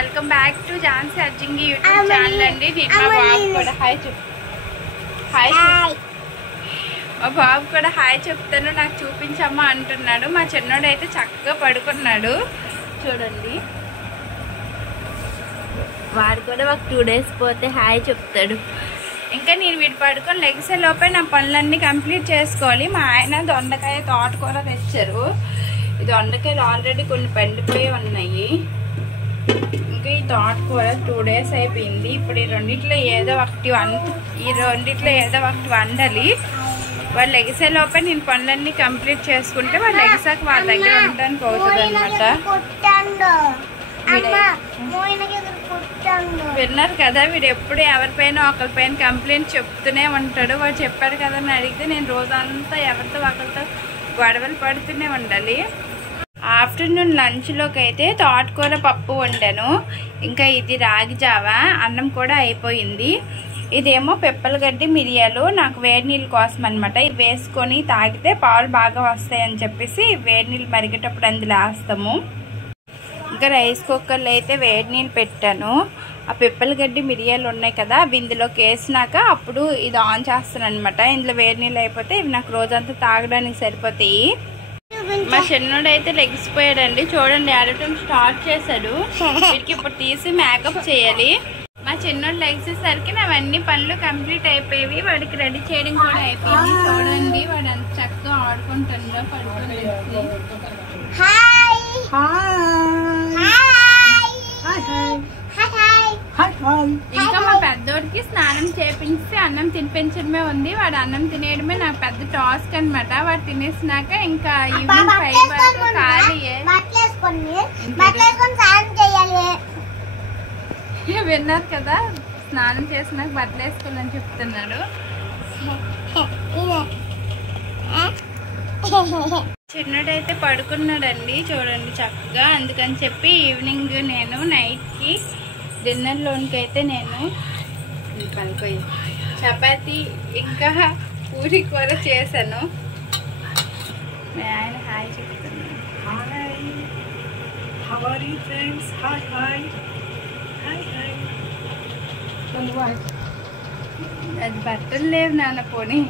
Welcome back to Jhansi అర్జింగి YouTube channel అండి. నేను మా బాబు కూడా హాయ్ మా బాబు కూడా హాయ్ చెప్తాను, నాకు చూపించమ్మా అంటున్నాడు. మా చిన్నోడు అయితే చక్కగా పడుకున్నాడు చూడండి. వాడు కూడా ఒక 2 days పోతే హాయ్ చెప్తాడు. ఇంకా నేను వీడు పడుకొని లెగ్సే లోపే నా పనులన్నీ కంప్లీట్ చేసుకోవాలి. మా ఆయన దొండకాయ తోటకూర తెచ్చారు. ఈ దొండకాయలు ఆల్రెడీ కొన్ని పండిపోయి ఉన్నాయి. ఇంకా ఈ తోటకూర 2 days అయిపోయింది. ఇప్పుడు ఈ రెండిట్లో ఏదో ఒకటి వండాలి. వాళ్ళు లెగిసే లోపే నేను పనులన్నీ కంప్లీట్ చేసుకుంటే వాళ్ళు లెగిసాక వాళ్ళ దగ్గర ఉండడానికి అవుతుంది అనమాట. విన్నారు కదా, వీడు ఎప్పుడు ఎవరిపైన ఒకరిపైన కంప్లైంట్ చెప్తూనే ఉంటాడు. వాడు చెప్పాడు కదా అని అడిగితే నేను రోజంతా ఎవరితో ఒకరితో గొడవలు పడుతూనే ఉండాలి. ఆఫ్టర్నూన్ లంచ్లోకి అయితే తోటకూర పప్పు వండాను. ఇంకా ఇది రాగి జావా, అన్నం కూడా అయిపోయింది. ఇదేమో పిప్పలగడ్డి మిరియాలు నాకు వేడి నీళ్ళ కోసం అనమాట. ఇది వేసుకొని తాగితే పాలు బాగా వస్తాయని చెప్పేసి వేడి నీళ్ళు మరిగేటప్పుడు అందులో వేస్తాము. ఇంకా రైస్ కుక్కర్లో అయితే వేడి నీళ్ళు పెట్టాను. ఆ పిప్పలగడ్డి మిరియాలు ఉన్నాయి కదా, అవి ఇందులోకి వేసినాక అప్పుడు ఇది ఆన్ చేస్తాను అనమాట. ఇందులో వేడి నీళ్ళు అయిపోతే ఇవి నాకు రోజంతా తాగడానికి సరిపోతాయి. మా చిన్నోడు అయితే లెగిసిపోయాడండి చూడండి, ఆడటం స్టార్ట్ చేశాడు. వీడికి ఇప్పుడు తీసి మేకప్ చేయాలి. మా చిన్నోడు లెగిసేసరికి నావన్నీ పనులు కంప్లీట్ అయిపోయేవి. వాడికి రెడీ చేయడం కూడా అయిపోయింది. చూడండి వాడు అంత చక్కగా ఆడుకుంటుందో పడుకొని. ఇంకా మా పెద్దోడికి స్నానం చేపించి అన్నం తినిపించడమే ఉంది. వాడు అన్నం తినేయడమే నాకు పెద్ద టాస్క్ అనమాట. వాడు తినేసినాక ఇంకా ఈవినింగ్ 5 వరకు ఖాళీయే. విన్నారు కదా, స్నానం చేసినాక బట్టలు వేసుకోవాలని చెప్తున్నాడు. చిన్నడైతే పడుకున్నాడండి చూడండి చక్కగా. అందుకని చెప్పి ఈవినింగ్ నేను నైట్కి డిన్నర్లోనికి అయితే నేను చపాతీ ఇంకా పూరి కూర చేశాను. ఆయన హాయ్ చెప్తున్నాను. అది బట్టలు లేవు నాన్న పోనీ.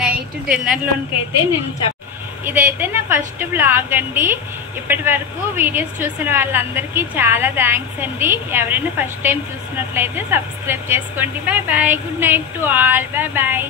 నైట్ డిన్నర్లోనికి అయితే నేను ఇదైతే నా ఫస్ట్ బ్లాగ్ అండి. ఇప్పటి వరకు వీడియోస్ చూసిన వాళ్ళందరికీ చాలా థ్యాంక్స్ అండి. ఎవరైనా ఫస్ట్ టైం చూసినట్లయితే సబ్స్క్రైబ్ చేసుకోండి. Bye bye, good night to all, bye bye.